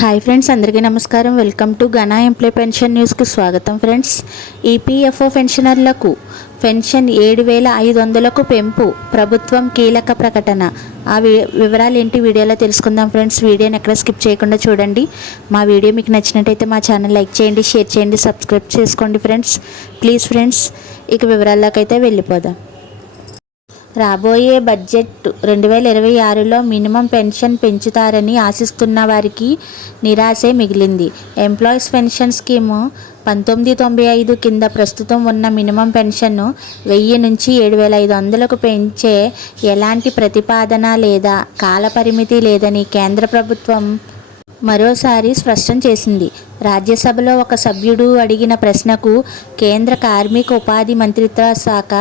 Hi friends, అందరికీ నమస్కారం. Welcome to Ghana employ pension న్యూస్కు స్వాగతం. ఫ్రెండ్స్, ఈపీఎఫ్ఓ పెన్షనర్లకు పెన్షన్ 7,500కు పెంపు ప్రభుత్వం కీలక ప్రకటన. ఆ వివరాలు ఏంటి వీడియోలో తెలుసుకుందాం. ఫ్రెండ్స్, వీడియోని ఎక్కడ స్కిప్ చేయకుండా చూడండి. మా వీడియో మీకు నచ్చినట్టయితే మా ఛానల్ లైక్ చేయండి, షేర్ చేయండి, సబ్స్క్రైబ్ చేసుకోండి ఫ్రెండ్స్. ప్లీజ్ ఫ్రెండ్స్, ఇక వివరాల్లోకైతే వెళ్ళిపోదాం. రాబోయే బడ్జెట్ 2026లో మినిమం పెన్షన్ పెంచుతారని ఆశిస్తున్న వారికి నిరాశే మిగిలింది. ఎంప్లాయీస్ పెన్షన్ స్కీము 1995 కింద ప్రస్తుతం ఉన్న మినిమం పెన్షన్ను 1000 నుంచి 7,500కు పెంచే ఎలాంటి ప్రతిపాదన లేదా కాలపరిమితి లేదని కేంద్ర ప్రభుత్వం మరోసారి స్పష్టం చేసింది. రాజ్యసభలో ఒక సభ్యుడు అడిగిన ప్రశ్నకు కేంద్ర కార్మిక ఉపాధి మంత్రిత్వ శాఖ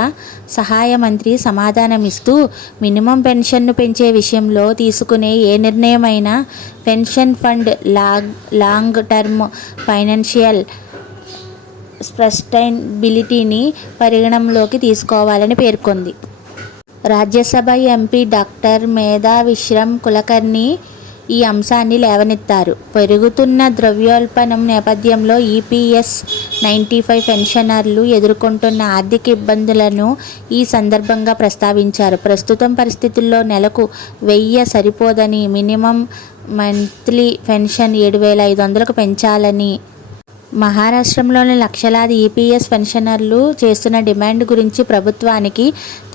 సహాయ మంత్రి సమాధానమిస్తూ, మినిమం పెన్షన్ను పెంచే విషయంలో తీసుకునే ఏ నిర్ణయమైనా pension fund long term financial సస్టైనబిలిటీని పరిగణనలోకి తీసుకోవాలని పేర్కొంది. రాజ్యసభ ఎంపీ డాక్టర్ మేధా విశ్రామ్ కులకర్ణి ఈ అంశాన్ని లేవనెత్తారు. పెరుగుతున్న ద్రవ్యోల్బణం నేపథ్యంలో ఈపీఎస్ 95 పెన్షనర్లు ఎదుర్కొంటున్న ఆర్థిక ఇబ్బందులను ఈ సందర్భంగా ప్రస్తావించారు. ప్రస్తుతం పరిస్థితుల్లో నెలకు 1000 సరిపోదని, మినిమం మంత్లీ పెన్షన్ 7,500కు పెంచాలని మహారాష్ట్రలోని లక్షలాది ఈపీఎస్ పెన్షనర్లు చేస్తున్న డిమాండ్ గురించి ప్రభుత్వానికి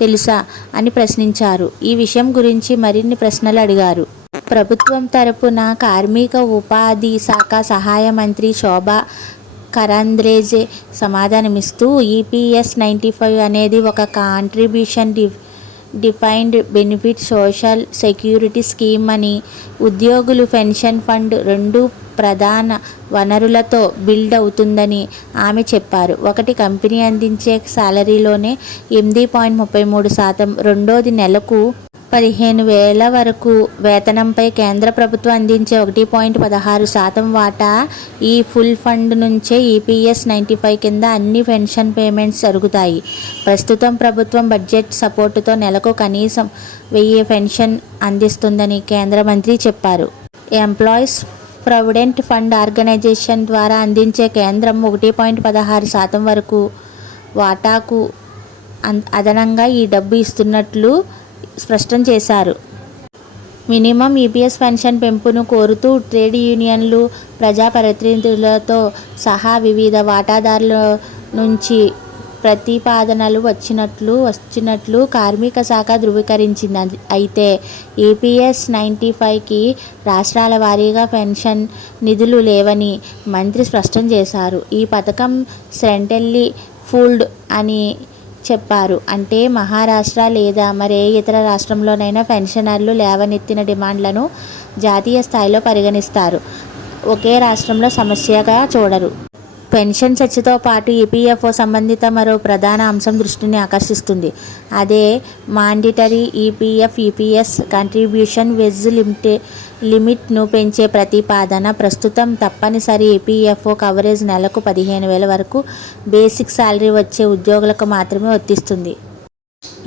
తెలుసా అని ప్రశ్నించారు. ఈ విషయం గురించి మరిన్ని ప్రశ్నలు అడిగారు. ప్రభుత్వం తరపున కార్మిక ఉపాధి శాఖ సహాయ మంత్రి శోభా కరాంద్రేజే సమాధానమిస్తూ, ఈపీఎస్ 95 అనేది ఒక contribution defined benefit social security scheme అని, ఉద్యోగులు పెన్షన్ ఫండ్ 2 ప్రధాన వనరులతో బిల్డ్ అవుతుందని ఆమె చెప్పారు. ఒకటి, కంపెనీ అందించే సాలరీలోనే 8.33%, రెండోది నెలకు 15,000 వరకు వేతనంపై కేంద్ర ప్రభుత్వం అందించే 1.16% వాటా. ఈ ఫుల్ ఫండ్ నుంచే ఈపీఎస్ 95 కింద అన్ని పెన్షన్ పేమెంట్స్ జరుగుతాయి. ప్రస్తుతం ప్రభుత్వం బడ్జెట్ సపోర్టుతో నెలకు కనీసం 1000 పెన్షన్ అందిస్తుందని కేంద్ర మంత్రి చెప్పారు. ఎంప్లాయీస్ ప్రావిడెంట్ ఫండ్ ఆర్గనైజేషన్ ద్వారా అందించే కేంద్రం 1.16% వరకు వాటాకు అదనంగా ఈ డబ్బు ఇస్తున్నట్లు స్పష్టం చేశారు. మినిమం ఈపీఎస్ పెన్షన్ పెంపును కోరుతూ ట్రేడ్ యూనియన్లు, ప్రజాప్రతినిధులతో సహా వివిధ వాటాదారుల నుంచి ప్రతిపాదనలు వచ్చినట్లు కార్మిక శాఖ ధృవీకరించింది. అయితే ఈపీఎస్ 95కి రాష్ట్రాల వారీగా పెన్షన్ నిధులు లేవని మంత్రి స్పష్టం చేశారు. ఈ పథకం సెంట్రల్లీ ఫండెడ్ అని చెప్పారు. అంటే మహారాష్ట్ర లేదా మరే ఇతర రాష్ట్రంలోనైనా పెన్షనర్లు లేవనెత్తిన డిమాండ్లను జాతీయ స్థాయిలో పరిగణిస్తారు, ఒకే రాష్ట్రంలో సమస్యగా చూడరు. పెన్షన్ చర్చతో పాటు ఈపీఎఫ్ఓ సంబంధిత మరో ప్రధాన అంశం దృష్టిని ఆకర్షిస్తుంది. అదే మాండిటరీ ఈపీఎస్ కాంట్రిబ్యూషన్ వేజ్ లిమిట్ను పెంచే ప్రతిపాదన. ప్రస్తుతం తప్పనిసరి ఈపీఎఫ్ఓ కవరేజ్ నెలకు 15,000 వరకు బేసిక్ సాలరీ వచ్చే ఉద్యోగులకు మాత్రమే వర్తిస్తుంది.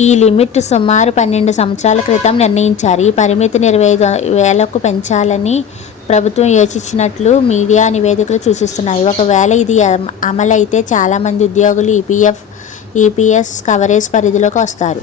ఈ లిమిట్ సుమారు 12 సంవత్సరాల క్రితం నిర్ణయించారు. ఈ పరిమితిని 25,000కు పెంచాలని ప్రభుత్వం యోచించినట్లు మీడియా నివేదికలు సూచిస్తున్నాయి. ఒకవేళ ఇది అమలైతే చాలామంది ఉద్యోగులు ఈపీఎస్ కవరేజ్ పరిధిలోకి వస్తారు.